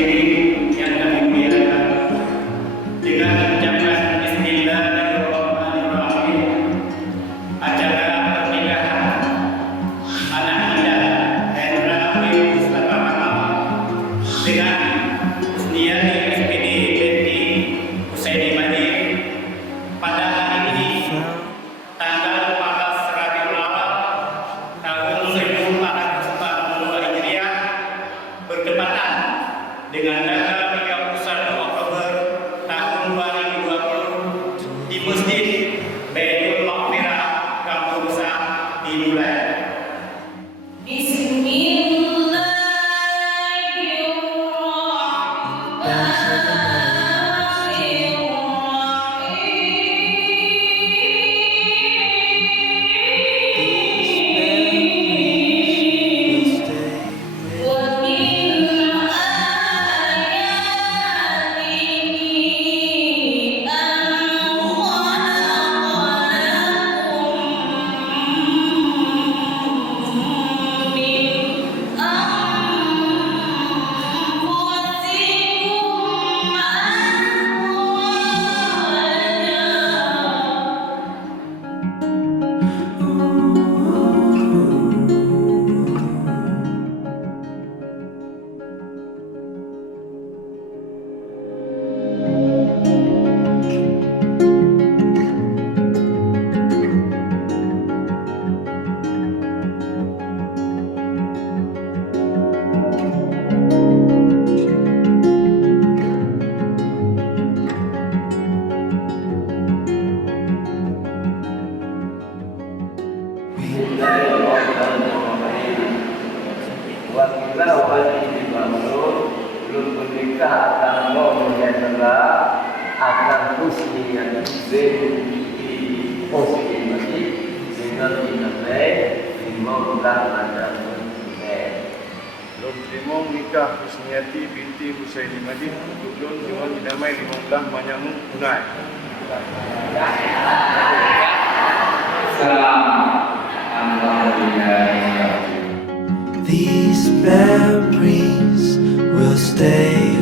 hadirin yang kami muliakan, dengan ucapan Bismillahirrahmanirrahim, acara pernikahan anak kita Hendra dengan Husniati SPD binti Husniati pada hari ini tanggal 14 Rabiul Awal tahun 1442 Hijriah bertepatan dengan tanggal 31 Oktober tahun 2020 di Masjid Baitul Maqbirah Kampung Besar dimulai. Wakilah wajib dimaksud belum menikah akan mau Hendra akan Husniati binti Husniati dengan dinamai 15 macam belum terima nikah Husniati binti Husniati belum dengan dinamai 15 macam tunai. These memories will stay